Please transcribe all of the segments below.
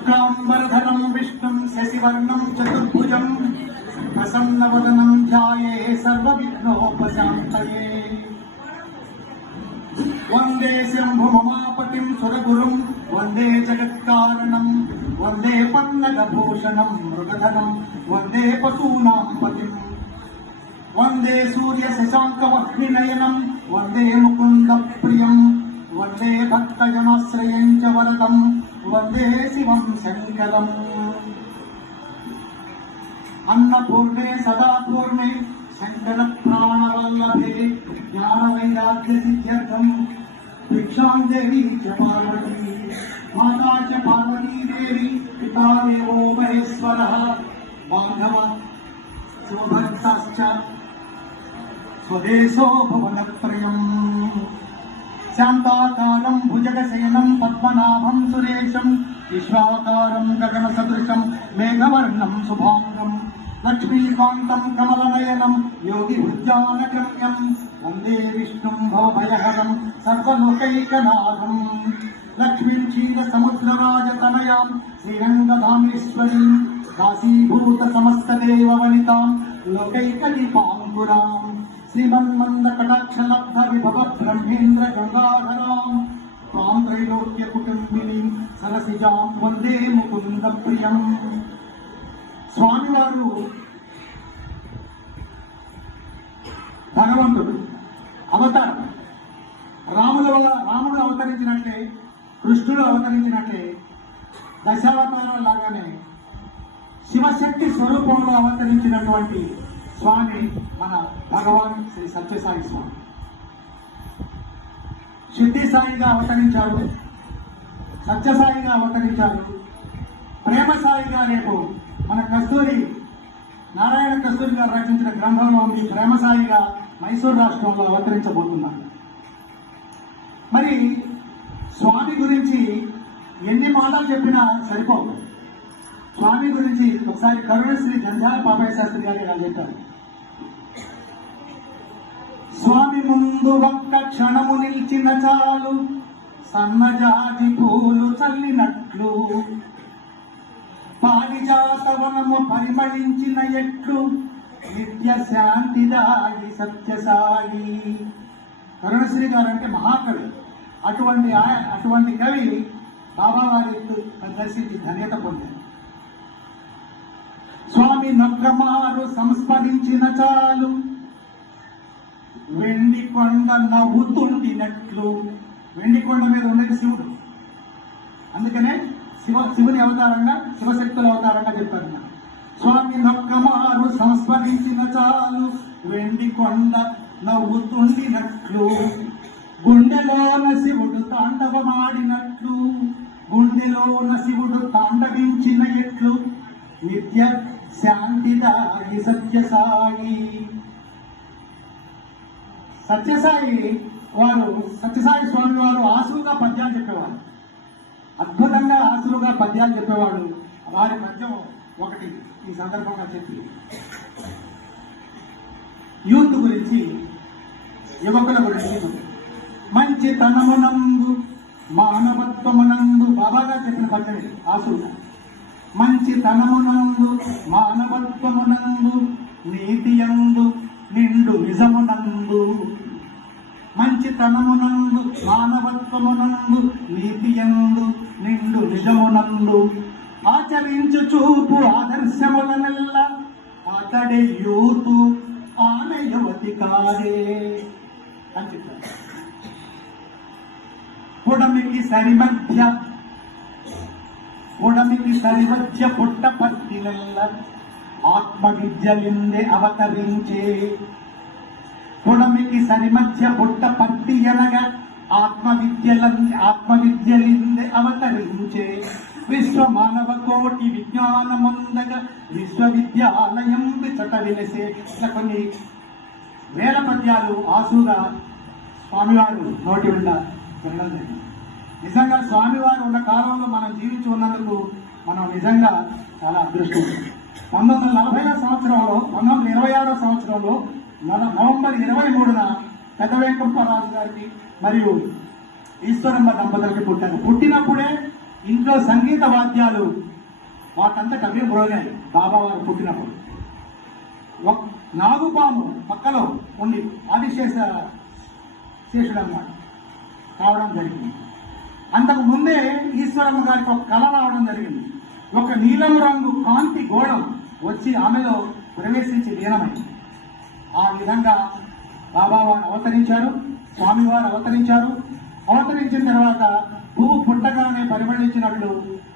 शुक्लांबरधरं विष्णुं शशिवर्णं चतुर्भुजं प्रसन्नवदनं ध्याये सर्वविघ्नोपशान्तये। वंदे शंभुममापतिं सुरगुरुं वंदे जगत्कारणं वंदे पन्नगभूषणं मृगधनं वंदे पशूनां पतिं वंदे सूर्यशशाङ्कवह्निनयनं वंदे मुकुन्दप्रियं वंदे भक्तजनाश्रयं च वरदं वंदे शिवं शङ्करम्। अन्नपूर्णे सदापूर्णे शंकर प्राणवल्लभे ज्ञानवैराग्यसिद्ध्यर्थं भिक्षां देवी च पार्वती माता च पार्वती देवी पिता देवो महेश्वरः बान्धव सुभक्ताश्च स्वदेशो भुवनत्रयम्। शान्ताकारं भुजगशयनं पद्मनाभं सुरेशं विश्वाकारं गगनसदृशं मेघवर्णं शुभांगं लक्ष्मीकान्तं कमलनयनं योगिभुजानगम्यं वन्दे विष्णुं भवभयहरं सर्वलोकैकनाथं। लक्ष्मीं क्षीरसमुद्रराजतनयां श्रीरङ्गधामेश्वरीं काशीभूतसमस्तदेववनितां लोकैकदीपाङ्कुरां श्रीमन्मन्दकटाक्षलब्धविभव ब्रह्मेन्द्र गंगाधरां तां त्रैलोक्यकुटुम्बिनीं सरसिजां वन्दे मुकुन्दप्रियम्। స్వామివారు భగవంతుడు అవతారం. రాముడు అవతరించినట్లే, కృష్ణుడు అవతరించినట్లే, దశావతారం లాగానే శివశక్తి స్వరూపంలో అవతరించినటువంటి స్వామి మన భగవాన్ శ్రీ సత్యసాయి స్వామి. సిద్ధి సాయిగా అవతరించారు, సత్యసాయిగా అవతరించారు, ప్రేమ సాయిగా రేపు మన కస్తూరి నారాయణ కస్తూరి గారు రచించిన గ్రంథంలో ఉంది. ప్రేమసాయిగా మైసూరు రాష్ట్రంలో అవతరించబోతున్నారు. మరి స్వామి గురించి ఎన్ని మాటలు చెప్పినా సరిపోదు. స్వామి గురించి ఒకసారి కరుణశ్రీ జంధ్యాల పాపయ్య శాస్త్రి గారు ఇలా చెప్పారు. స్వామి ముందు ఒక్క క్షణము నిలిచిన చాలు సన్నజాతి పూలు చల్లినట్లు పారిజాతవనము పరిమళించిన ఎట్లు నిత్య శాంతిదాయి సత్యసాయి. కరుణశ్రీ గారు అంటే మహాకవి. అటువంటి కవి బాబావారి దర్శించి ధన్యత పొందారు. స్వామి నొక్కమారు సంస్మరించిన చాలు వెండి కొండ నవ్వుతుండినట్లు. వెండి కొండ మీద ఉండేది శివుడు, అందుకనే శివుని అవతారంగా, శివశక్తుల అవతారంగా చెప్పారు. స్వామి నొక్కమారు సంస్మరించిన చాలు వెండి కొండ నవ్వుతుండినట్లు గుండెలోన శివుడు తాండవమాడినట్లు గుండెలోన శివుడు తాండవించిన ఎట్లు నిత్య శాంతిదాయి సత్యసాయి. సత్యసాయి స్వామి వారు ఆసులుగా పద్యాలు చెప్పేవారు. అద్భుతంగా ఆసులుగా పద్యాలు చెప్పేవాడు. వారి పద్యం ఒకటి ఈ సందర్భంగా చెప్పి యూత్ గురించి, యువకుల గురించి, మంచితనమునందు మానవత్వమునందు బాబాగా చెప్పిన పద్యం ఆసులుగా. మంచితనమునందు మానవత్వమునందు నీతియందు నిండు నిజమునందు. మంచితనమునందు మానవత్వమునందు నీతియందు నిండు నిజమునందు ఆచరించు చూపు ఆదర్శములనెల్ల అతడే యూతు ఆమె యువతి కాదే అని చెప్పారు. పుడమికి సరిమధ్య పుట్టపర్తినెల్ల ఆత్మవిద్యలిందే అవతరించే. పుడమికి సరిమధ్య పుట్టపర్తి అనగా ఆత్మవిద్యలిందే అవతరించే. విశ్వ మానవ కోటి విజ్ఞానముందగా విశ్వవిద్యాలయం విచట విలసే. ఇట్లా కొన్ని వేల పద్యాలు ఆసుగా స్వామివారు నోటి వినడం జరిగింది. నిజంగా స్వామివారు ఉన్న కాలంలో మనం జీవించి ఉన్నందుకు మనం నిజంగా చాలా అదృష్టం. 1940వ సంవత్సరంలో 1926వ సంవత్సరంలో నవంబర్ 23న పెద్ద వెంకప్పరాజు గారికి మరియు ఈశ్వరమ్మ దంపతులకి పుట్టారు. పుట్టినప్పుడే ఇంట్లో సంగీత వాద్యాలు వాటంతట అవే మ్రోగాయి బాబా వారు పుట్టినప్పుడు. నాగుపాము పక్కలో ఉండి శేషుడు అన్నమాట కావడం జరిగింది. అంతకు ముందే ఈశ్వరమ్మ గారికి ఒక కళ రావడం జరిగింది. ఒక నీలం రంగు కాంతి గోళం వచ్చి ఆమెలో ప్రవేశించి లీనమైంది. ఆ విధంగా బాబావారు అవతరించారు, స్వామివారు అవతరించారు. అవతరించిన తర్వాత పువ్వు పుట్టగానే పరిమళించినట్లు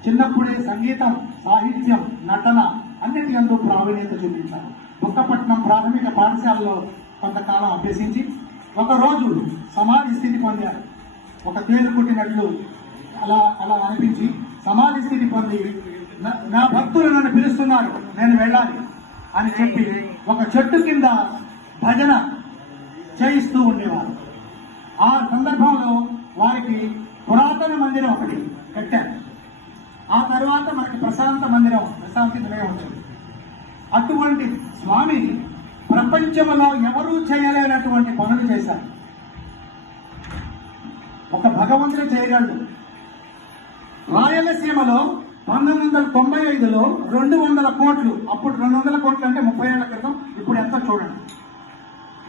చిన్నప్పుడే సంగీతం, సాహిత్యం, నటన అన్నిటి యందు ప్రావీణ్యత చూపించారు. బుక్కపట్నం ప్రాథమిక పాఠశాలలో కొంతకాలం అభ్యసించి ఒకరోజు సమాధి స్థితి పొందారు. ఒక తేలు కుట్టినట్లు అలా అలా అనిపించి సమాధి స్థితి పొంది నా భక్తులు నన్ను పిలుస్తున్నారు, నేను వెళ్ళాలి అని చెప్పి ఒక చెట్టు కింద భజన చేయిస్తూ ఉండేవారు. ఆ సందర్భంలో వారికి పురాతన మందిరం ఒకటి కట్టారు. ఆ తర్వాత మనకి ప్రశాంతి నిలయం వచ్చింది. అటువంటి స్వామి ప్రపంచంలో ఎవరూ చేయలేనటువంటి పనులు చేశారు. ఒక భగవంతుడు చేయగలడు. రాయలసీమలో 1995లో 200 కోట్లు, అప్పుడు 200 కోట్లు అంటే 30 ఏళ్ల క్రితం, ఇప్పుడు ఎంత చూడండి,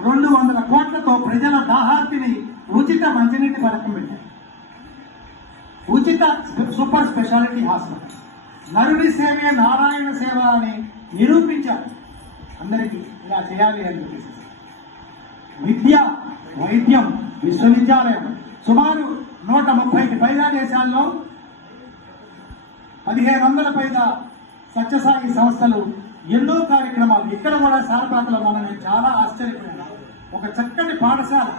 200 కోట్లతో ప్రజల దాహార్తిని ఉచిత మంచినీటి పథకం పెట్టారు. ఉచిత సూపర్ స్పెషాలిటీ హాస్పిటల్, నరుడి సేవే నారాయణ సేవ అని నిరూపించారు. అందరికీ ఇలా చేయాలి అని చెప్పేసి విద్య, వైద్యం, విశ్వవిద్యాలయం సుమారు 130కి పైగా దేశాల్లో 1500 పైగా సత్యసాయి సంస్థలు, ఎన్నో కార్యక్రమాలు. ఇక్కడ కూడా శారపాతలో మనం చాలా ఆశ్చర్యపోయాను. ఒక చక్కటి పాఠశాల